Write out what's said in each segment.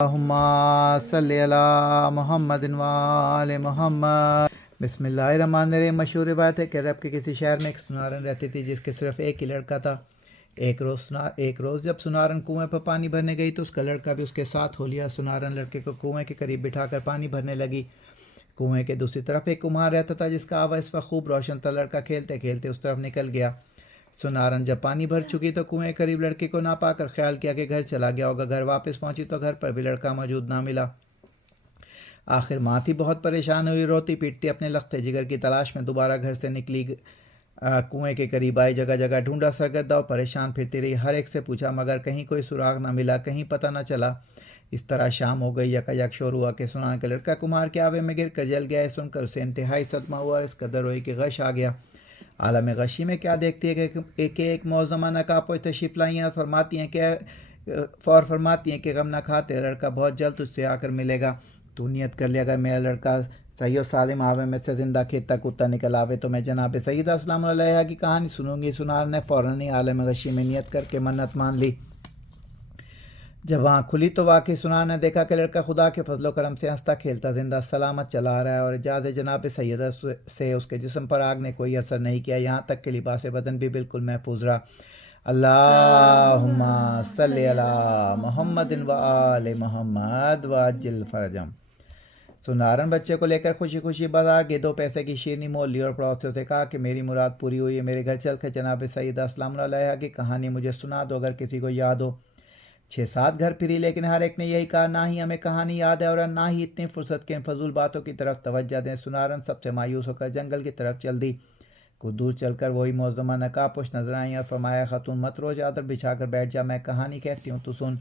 اللہم صلی علی محمد وآل محمد۔ بسم اللہ الرحمن الرحیم۔ مشہور روایت ہے کہ عرب کے کسی شہر میں ایک سنارن رہتی تھی جس کے صرف ایک ہی لڑکا تھا۔ ایک روز جب سنارن کنویں پر پانی بھرنے گئی تو اس کا لڑکا بھی اس کے ساتھ ہو لیا۔ سنارن لڑکے کو کنویں کے قریب بٹھا کر پانی بھرنے لگی۔ کنویں کے دوسری طرف ایک کمہار رہتا تھا جس کا آوا اس وقت خوب روشن تھا۔ لڑکا کھیلتے کھیلتے اس طرف نکل گیا۔ سنارن جب پانی بھر چکی تو کنویں قریب لڑکے کو نہ پا کر خیال کیا کہ گھر چلا گیا ہوگا۔ گھر واپس پہنچی تو گھر پر بھی لڑکا موجود نہ ملا۔ آخر ماں تھی بہت پریشان ہوئی، روتی پیٹتی اپنے لختے جگر کی تلاش میں دوبارہ گھر سے نکلی، کنویں کے قریب آئی، جگہ جگہ ڈھونڈا، سرگردہ اور پریشان پھرتی رہی، ہر ایک سے پوچھا مگر کہیں کوئی سراغ نہ ملا، کہیں پتہ نہ چلا۔ اس طرح شام ہو گئی۔ یکا یک شور ہوا کہ سنارن کا لڑکا کمہار کے آوے میں گر کر جل گیا ہے۔ سن کر اسے انتہائی صدمہ ہوا اور اس قدر روئی کہ غش آ گیا۔ عالم غشی میں کیا دیکھتی ہے کہ ایک معظمہ نقاب تشریف لائی ہیں اور فرماتی ہیں کہ غم نہ کھا، تیرا لڑکا بہت جلد تجھ سے آ کر ملے گا۔ تو نیت کر لیا اگر میرا لڑکا صحیح و سالم آوے میں سے زندہ کھیتا کتا نکل آوے تو میں جناب سیدہ سلام علیہ کی کہانی سنوں گی۔ سنارن نے فوراً ہی عالم غشی میں نیت کر کے منت مان لی۔ جب آنکھ کھلی تو واقعی سنارن نے دیکھا کہ لڑکا خدا کے فضل و کرم سے ہنستا کھیلتا زندہ سلامت چلا آ رہا ہے اور اعجاز جناب سیدہ سے اس کے جسم پر آگ نے کوئی اثر نہیں کیا، یہاں تک کہ لباس بدن بھی بالکل محفوظ رہا۔ اللہم صلی علی محمد وآل محمد وعجل فرجہم۔ سنارن بچے کو لے کر خوشی خوشی بازار گئے، 2 پیسے کی شیرنی مول لی اور پڑوس سے اسے کہا کہ میری مراد پوری ہوئی ہے، میرے گھر چل کر جناب سیدہ سلام علیہ کی کہانی مجھے سنا دو اگر کسی کو یاد ہو۔ 6-7 گھر پھری لیکن ہر ایک نے یہی کہا نہ ہی ہمیں کہانی یاد ہے اور نہ ہی اتنی فرصت کے ان فضول باتوں کی طرف توجہ دیں۔ سنارن سب سے مایوس ہو کر جنگل کی طرف چل دی۔ کچھ دور چل کر وہی معظمہ نقاب پوش نظر آئیں اور فرمایا خاتون مت رو، چادر بچھا کر بیٹھ جا، میں کہانی کہتی ہوں تو سن۔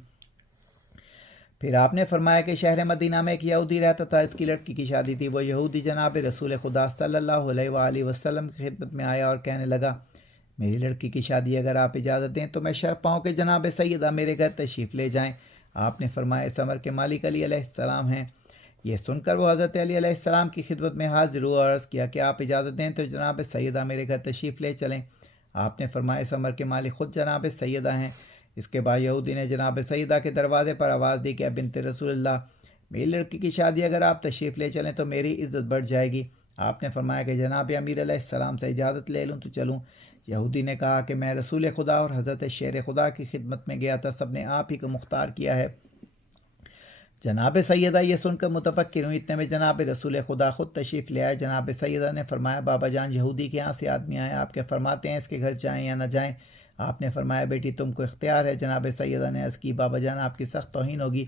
پھر آپ نے فرمایا کہ شہر مدینہ میں ایک یہودی رہتا تھا، اس کی لڑکی کی شادی تھی۔ وہ یہودی جناب رسول خدا صلی اللہ علیہ وآلہ وسلم کی خدمت میں آیا اور کہنے لگا میری لڑکی کی شادی اگر آپ اجازت دیں تو میں شرط پاؤں کہ جناب سیدہ میرے گھر تشریف لے جائیں۔ آپ نے فرمایا اس امر کے مالک علی علیہ السلام ہیں۔ یہ سن کر وہ حضرت علی علیہ السلام کی خدمت میں حاضر ہوا اور عرض کیا کہ آپ اجازت دیں تو جناب سیدہ میرے گھر تشریف لے چلیں۔ آپ نے فرمایا اس امر کے مالک خود جناب سیدہ ہیں۔ اس کے بعد یہودی نے جناب سیدہ کے دروازے پر آواز دی کہ اے بنت رسول اللہ، میری لڑکی کی شادی اگر آپ تشریف لے چلیں تو میری عزت بڑھ جائے گی۔ آپ نے فرمایا کہ جناب امیر علیہ السلام سے اجازت لے لوں تو چلوں۔ یہودی نے کہا کہ میں رسول خدا اور حضرت شیر خدا کی خدمت میں گیا تھا، سب نے آپ ہی کو مختار کیا ہے۔ جناب سیدہ یہ سن کر متفکر ہوئی، اتنے میں جناب رسول خدا خود تشریف لے آئے۔ جناب سیدہ نے فرمایا بابا جان یہودی کے یہاں سے آدمی آئے، آپ کیا فرماتے ہیں اس کے گھر جائیں یا نہ جائیں؟ آپ نے فرمایا بیٹی تم کو اختیار ہے۔ جناب سیدہ نے عرض کی بابا جان آپ کی سخت توہین ہوگی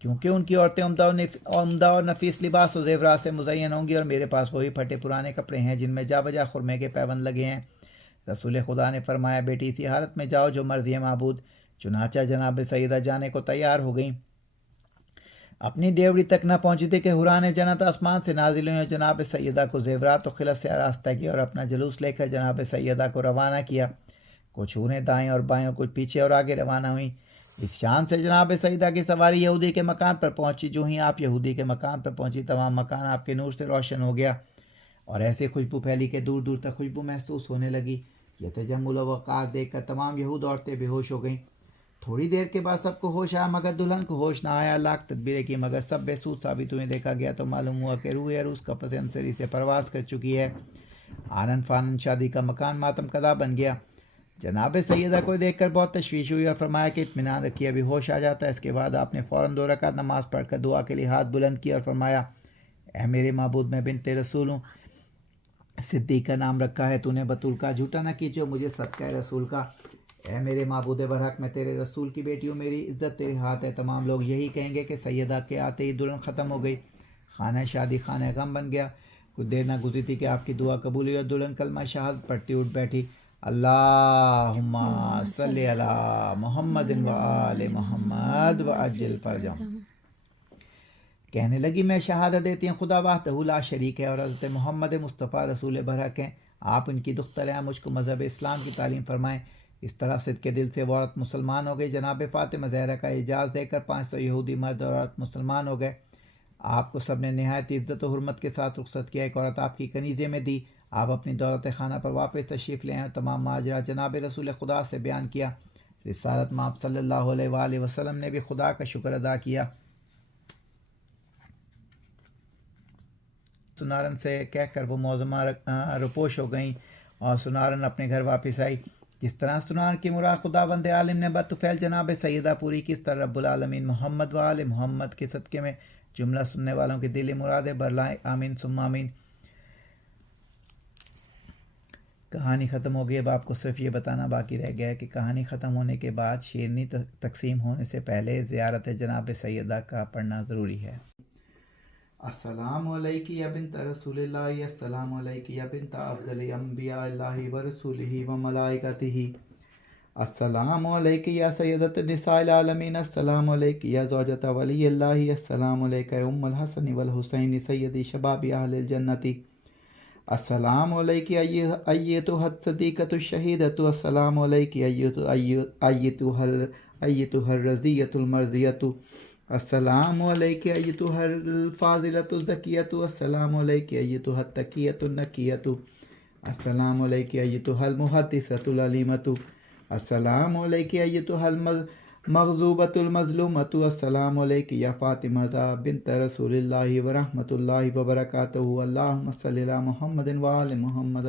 کیونکہ ان کی عورتیں عمدہ اور نفیس لباس و زیورات سے مزین ہوں گی اور میرے پاس وہی پھٹے پرانے کپڑے ہیں جن میں جا بجا خرمے کے پیوند لگے ہیں۔ رسول خدا نے فرمایا بیٹی اسی حالت میں جاؤ جو مرضی ہے معبود۔ چنانچہ جناب سیدہ جانے کو تیار ہو گئیں۔ اپنی ڈیوڑی تک نہ پہنچی تھی کہ حوران جنت آسمان سے نازل ہوئیں اور جناب سیدہ کو زیورات و خلعت سے آراستہ کیا اور اپنا جلوس لے کر جناب سیدہ کو روانہ کیا۔ کچھ حوریں دائیں اور بائیں، کچھ پیچھے اور آگے روانہ ہوئیں۔ اس شان سے جناب سیدہ کی سواری یہودی کے مکان پر پہنچی۔ جو ہی آپ یہودی کے مکان پر پہنچی تمام مکان آپ کے نور سے روشن ہو گیا اور ایسی خوشبو پھیلی کہ دور دور تک خوشبو محسوس ہونے لگی۔ یہ تجمل و وقار دیکھ کر تمام یہود عورتیں بے ہوش ہو گئیں۔ تھوڑی دیر کے بعد سب کو ہوش آیا مگر دلہن کو ہوش نہ آیا۔ لاکھ تدبیریں کی مگر سب بے سود ثابت ہوئے۔ دیکھا گیا تو معلوم ہوا کہ روح عروس کا پس انصری سے پرواز کر چکی ہے۔ آنن فانن شادی کا مکان ماتم کدا بن گیا۔ جناب سیدہ کو دیکھ کر بہت تشویش ہوئی اور فرمایا کہ اطمینان رکھیے ابھی ہوش آ جاتا ہے۔ اس کے بعد آپ نے فوراً 2 رکعت نماز پڑھ کر دعا کے لیے ہاتھ بلند کیا اور فرمایا اے میرے معبود میں بنت رسول ہوں، صدیق کا نام رکھا ہے، تو نے بطول کا جھوٹا نہ کیجو مجھے صدقہ رسول کا۔ اے میرے معبود برحق میں تیرے رسول کی بیٹی ہوں، میری عزت تیرے ہاتھ ہے۔ تمام لوگ یہی کہیں گے کہ سیدہ کے آتے ہی دلہن ختم ہو گئی، خانہ شادی خانہ غم بن گیا۔ کچھ دیر نہ گزری تھی کہ آپ کی دعا قبول ہوئی اور دلہن کلمہ شہادت پڑھتی اٹھ بیٹھی۔ اللہم صلی علی محمد وآل محمد وعجل فرجہم۔ کہنے لگی میں شہادت دیتی ہوں خدا وحدہ لا شریک ہے اور حضرت محمد مصطفیٰ رسول برحق ہیں، آپ ان کی دختر ہیں، مجھ کو مذہب اسلام کی تعلیم فرمائیں۔ اس طرح صدق کے دل سے وہ عورت مسلمان ہو گئی۔ جناب فاطمہ زہرا کا اعجاز دے کر 500 یہودی مرد اور عورت مسلمان ہو گئے۔ آپ کو سب نے نہایت عزت و حرمت کے ساتھ رخصت کیا۔ ایک عورت آپ کی کنیزے میں دی۔ آپ اپنی دولت خانہ پر واپس تشریف لے آئے اور تمام ماجرا جناب رسول خدا سے بیان کیا۔ رسالت مآب صلی اللہ علیہ وآلہ وسلم نے بھی خدا کا شکر ادا کیا۔ سنارن سے کہہ کر وہ معظمہ روپوش ہو گئیں اور سنارن اپنے گھر واپس آئی۔ جس طرح سنار کی مراد خداوند عالم نے بطفیل جناب سیدہ پوری کی، اس طرح رب العالمین محمد و آل محمد کے صدقے میں جملہ سننے والوں کی دلی مرادیں برلائیں۔ آمین ثم آمین۔ کہانی ختم ہو گئی۔ اب آپ کو صرف یہ بتانا باقی رہ گیا ہے کہ کہانی ختم ہونے کے بعد شیرنی تقسیم ہونے سے پہلے زیارت جناب سیدہ کا پڑھنا ضروری ہے۔ السلام علیکہ یا بنت رسول اللہ، السلام علیکہ یا بنت افضل انبیاء اللہ و رسولہ و ملائکتہ، السلام علیکہ یا سیدۃ نساء العالمین، السلام علیکہ یا زوجۃ ولی اللہ، السلام علیکہ یا ام الحسن والحسین سیدی شباب اہل الجنۃ، السلام علیکہ ایتھا الصدیقۃ الشہیدۃ، السلام علیکہ ایتھا الرضیۃ المرضیۃ، السلام علیکہ ایتھا الفاضلۃ الزکیۃ، السلام علیکہ ایتھا التقیۃ النقیۃ، السلام علیکہ ایتھا المحدثۃ العلیمۃ، السلام علیکہ ایتھا المغضوبۃ المظلومۃ، السلام علیکہ یا فاطمہ بنت رسول اللہ ورحمۃ اللہ وبرکاتہ، اللہم صلی علی محمد و آل محمد۔